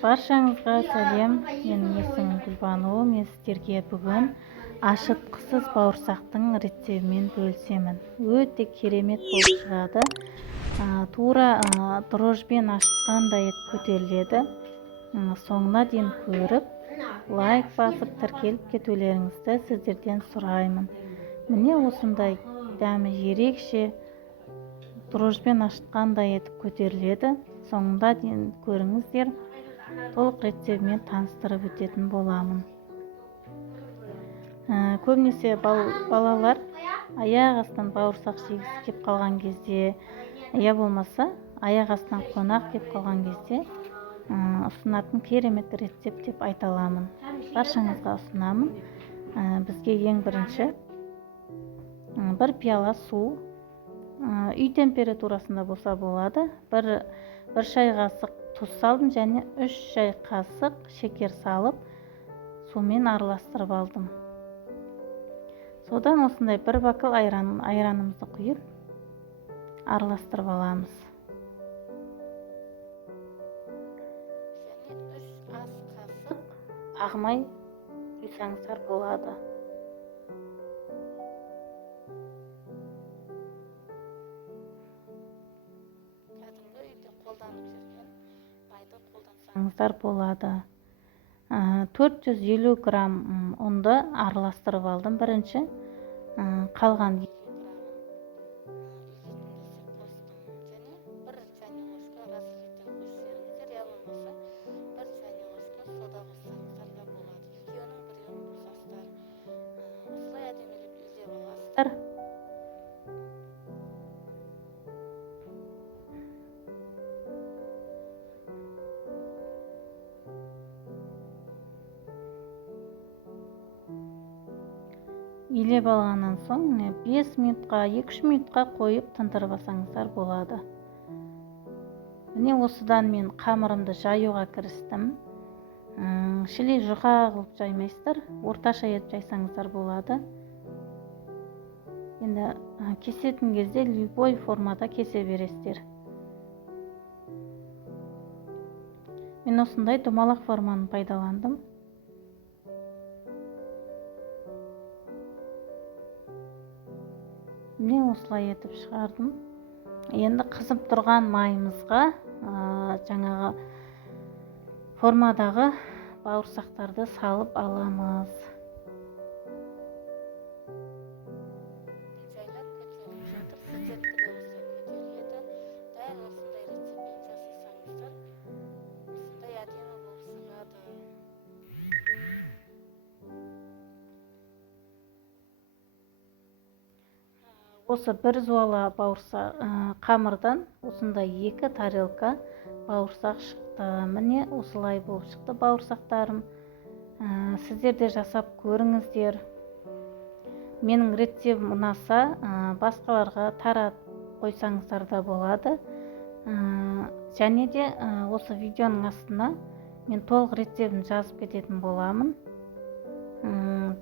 Баршаңызға сәлем, менің есімім Гүлбану. Мен сіздерге бүгін ашытқысыз бауырсақтың рецебімен бөлісемін. Өте керемет болып шығады. Тура дрожжбен ашытқандай ет көтеріледі. Соңына дейін көріп, лайк басып тіркеліп кетулеріңізді сіздерден сұраймын. Міне осындай дәмі ерекше, дрожжбен ашытқандай етіп көтеріледі. Соңында дейін көріңіздер. Толық рецебімен таныстырып өтетін боламын. Көбінесе балалар аяқ астынан бауырсақ жегісі кеп қалған кезде, я болмаса аяқ астынан қонақ кеп қалған кезде ұсынатын керемет рецепт деп айта аламын. Баршаңызға ұсынамын. Бізге ең бірінші бір пиала су, үй температурасында болса болады. Бір шай қасық тұз салдым және 3 шай қасық шекер салып, сумен араластырып алдым. Содан осындай бір бокал айранымызды құйып, араластырып аламыз. Және 3 ас қасық ағымай құйсаңыздар болады. Кәдімгі үйде қолданып жүрген майды қолдансаңыздар болады. 450 грамм ұнды араластырып алдым бірінші. Қалған 2 грамм қостым. Және 1 чайный ложка разрыхлитель қосып жіберіңіздер. Я болмаса 1 чайный ложка сода қоссаңыздар да болады. Екеуінің біреуін қосасыздар. Осылай әдемілеп изеп аласыздар. Илеп алғаннан соң 5 минутқа, 2-3 минутқа қойып тындырып алсаңыздар болады. Міне осыдан мен қамырымды жаюға кірістім. Шілей жұқа қылып жаймайсыздар, орташа етіп жайсаңыздар болады. Енді кесетін кезде любой формада кесе бересіздер. Мен осындай домалақ форманы пайдаландым. Міне осылай етіп шығардым. Енді қызып тұрған майымызға жаңағы формадағы бауырсақтарды салып аламыз. Жайлап көтеріліп жатыр. Сіздерді де осылай көтеріледі. Дәл осындай рецеппен жасасаңыздар, осындай әдемі болып шығады. Осы бір зуала қамырдан осындай 2 тарелка бауырсақ шықты. Міне осылай болып шықты бауырсақтарым. Сіздер де жасап көріңіздер. Менің рецебім ұнаса, басқаларға таратып қойсаңыздар да болады. Және де осы видеоның астына мен толық рецебін жазып кететін боламын.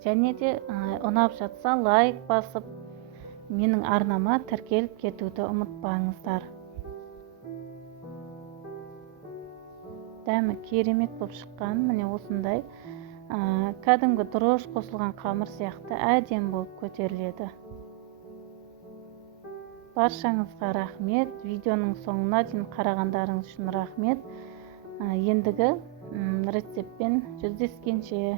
Және де ұнап жатса лайк басып, менің арнама тіркеліп кетуді ұмытпаңыздар. Дәмі керемет болып шыққан. Міне осындай кәдімгі дрожж қосылған қамыр сияқты әдемі болып көтеріледі. Баршаңызға рахмет. Видеоның соңына дейін қарағандарыңыз үшін рахмет. Ендігі рецептпен жүздескенше.